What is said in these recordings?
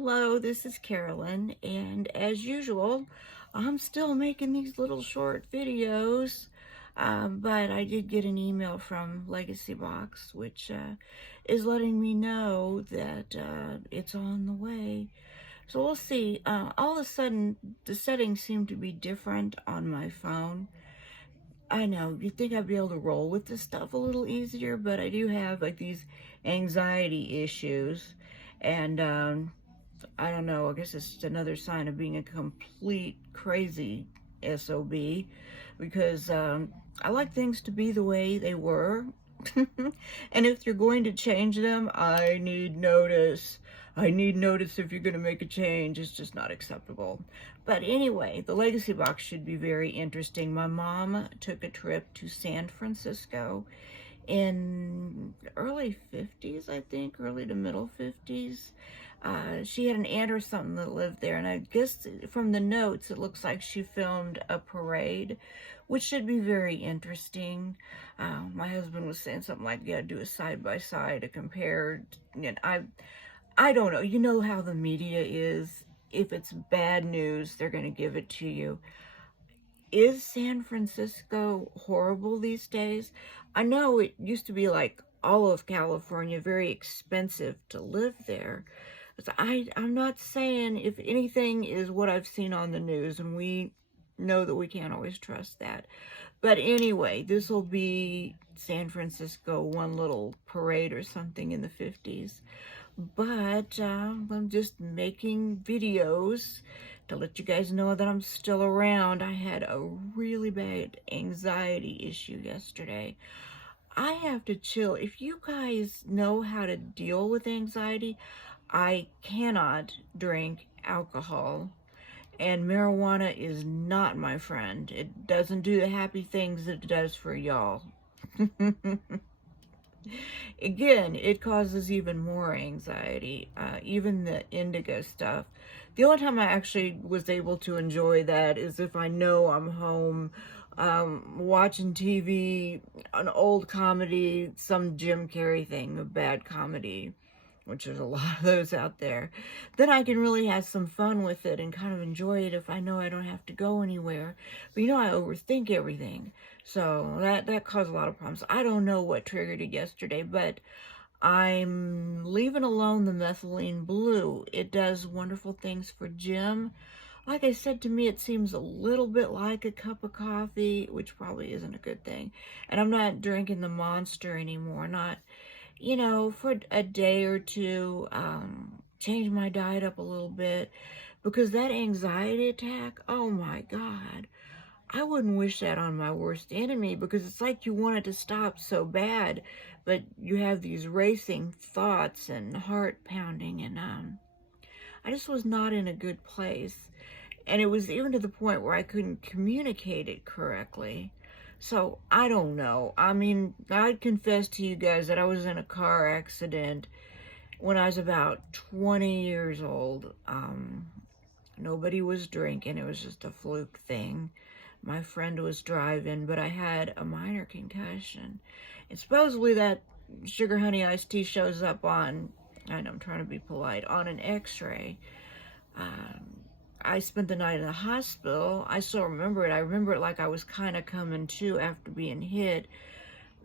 Hello, this is Carolyn, and as usual, I'm still making these little short videos, but I did get an email from Legacy Box, which is letting me know that it's on the way. So we'll see. All of a sudden, the settings seem to be different on my phone. I know, you'd think I'd be able to roll with this stuff a little easier, but I do have like these anxiety issues, and I don't know, I guess it's just another sign of being a complete crazy SOB, because I like things to be the way they were. And if you're going to change them, I need notice. I need notice if you're going to make a change. It's just not acceptable. But anyway, the Legacy Box should be very interesting. My mom took a trip to San Francisco in early 50s, I think, early to middle 50s. She had an aunt or something that lived there, and I guess from the notes it looks like she filmed a parade, which should be very interesting. My husband was saying something like, yeah, do a side-by-side, a compare. And I don't know. You know how the media is. If it's bad news, they're going to give it to you. Is San Francisco horrible these days? I know it used to be like all of California, very expensive to live there. So I'm not saying if anything is what I've seen on the news, and we know that we can't always trust that. But anyway, this will be San Francisco, one little parade or something in the 50s. But I'm just making videos to let you guys know that I'm still around. I had a really bad anxiety issue yesterday. I have to chill. If you guys know how to deal with anxiety, I cannot drink alcohol, and marijuana is not my friend. It doesn't do the happy things that it does for y'all. Again, it causes even more anxiety, even the indigo stuff. The only time I actually was able to enjoy that is if I know I'm home, watching TV, an old comedy, some Jim Carrey thing, a bad comedy, which there's a lot of those out there. Then I can really have some fun with it and kind of enjoy it if I know I don't have to go anywhere. But you know, I overthink everything. So that caused a lot of problems. I don't know what triggered it yesterday, but I'm leaving alone the methylene blue. It does wonderful things for Jim. Like I said, to me, it seems a little bit like a cup of coffee, which probably isn't a good thing. And I'm not drinking the Monster anymore. Not, you know, for a day or two, change my diet up a little bit, because that anxiety attack, oh my God, I wouldn't wish that on my worst enemy, because it's like you want it to stop so bad, but you have these racing thoughts and heart pounding, and I just was not in a good place. And it was even to the point where I couldn't communicate it correctly. So I don't know. I mean, I'd confess to you guys that I was in a car accident when I was about 20 years old. Nobody was drinking. It was just a fluke thing. My friend was driving, but I had a minor concussion. And supposedly that sugar honey iced tea shows up on, I know I'm trying to be polite, on an x-ray. I spent the night in the hospital. I still remember it. I remember it like I was kind of coming to after being hit.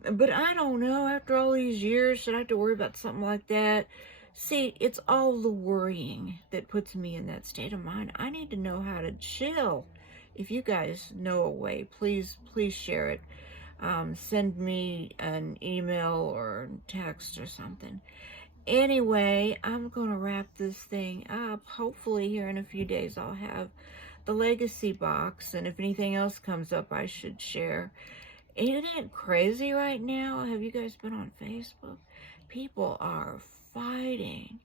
But I don't know, after all these years, should I have to worry about something like that? See, it's all the worrying that puts me in that state of mind. I need to know how to chill. If you guys know a way, please share it. Send me an email or text or something. Anyway, I'm going to wrap this thing up. Hopefully here in a few days I'll have the Legacy Box, and if anything else comes up I should share. Isn't it crazy right now? Have you guys been on Facebook? People are fighting.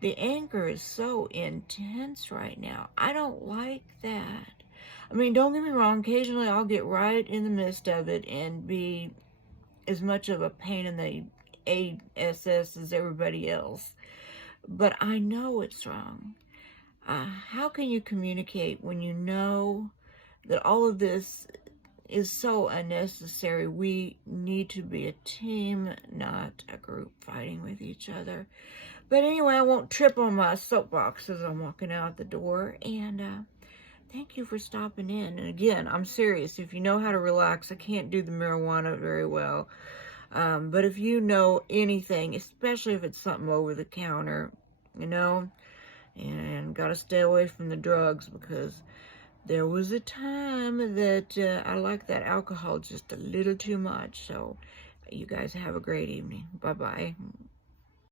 The anger is so intense right now. I don't like that. I mean, don't get me wrong, occasionally I'll get right in the midst of it and be as much of a pain in the ass as everybody else. But I know it's wrong. How can you communicate when you know that all of this is so unnecessary. We need to be a team, not a group fighting with each other. But anyway, I won't trip on my soapbox as I'm walking out the door. And thank you for stopping in. And again, I'm serious. If you know how to relax, I can't do the marijuana very well. But if you know anything, especially if it's something over the counter, you know, and got to stay away from the drugs, because there was a time that I liked that alcohol just a little too much. So you guys have a great evening. Bye-bye.